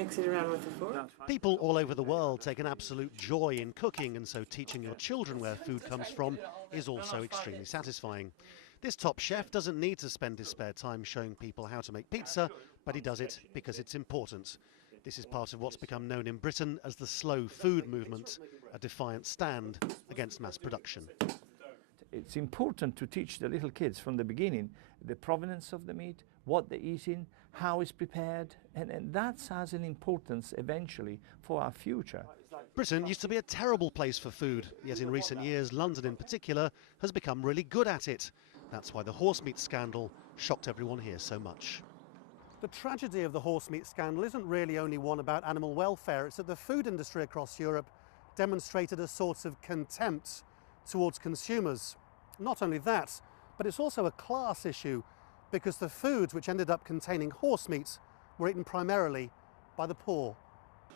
mix it around with the fork. People all over the world take an absolute joy in cooking, and so teaching your children where food comes from is also extremely satisfying. This top chef doesn't need to spend his spare time showing people how to make pizza, but he does it because it's important. This is part of what's become known in Britain as the slow food movement, a defiant stand against mass production. It's important to teach the little kids from the beginning the provenance of the meat, what they're eating, how it's prepared, and that has an importance eventually for our future. Britain used to be a terrible place for food, yet in recent years London in particular has become really good at it. That's why the horse meat scandal shocked everyone here so much. The tragedy of the horse meat scandal isn't really only one about animal welfare, it's that the food industry across Europe demonstrated a sort of contempt towards consumers. Not only that, but it's also a class issue, because the foods which ended up containing horse meat were eaten primarily by the poor.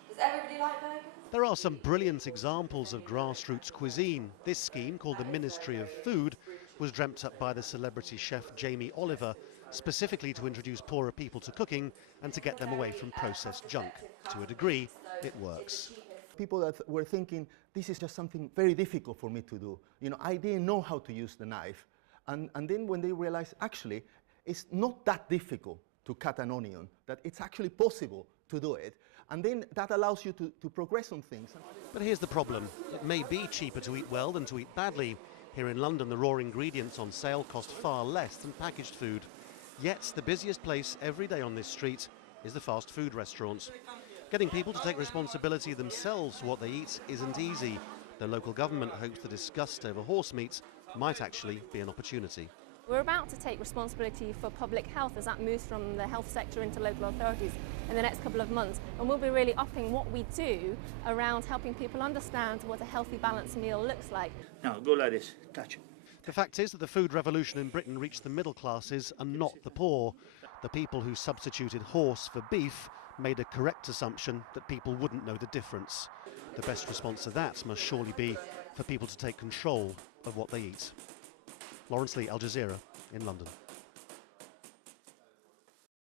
Does everybody like burgers? There are some brilliant examples of grassroots cuisine. This scheme, called the Ministry of Food, was dreamt up by the celebrity chef Jamie Oliver, specifically to introduce poorer people to cooking and to get them away from processed junk. To a degree, it works. People that were thinking, this is just something very difficult for me to do. You know, I didn't know how to use the knife. And then when they realized, actually, it's not that difficult to cut an onion, that it's actually possible to do it. And then that allows you to progress on things. But here's the problem. It may be cheaper to eat well than to eat badly. Here in London, the raw ingredients on sale cost far less than packaged food. Yet the busiest place every day on this street is the fast food restaurants. Getting people to take responsibility themselves for what they eat isn't easy. The local government hopes the disgust over horse meat might actually be an opportunity. We're about to take responsibility for public health as that moves from the health sector into local authorities in the next couple of months, and we'll be really upping what we do around helping people understand what a healthy balanced meal looks like. Now go like this, touch. The fact is that the food revolution in Britain reached the middle classes and not the poor. The people who substituted horse for beef made a correct assumption that people wouldn't know the difference. The best response to that must surely be for people to take control of what they eat. Lawrence Lee, Al Jazeera in London.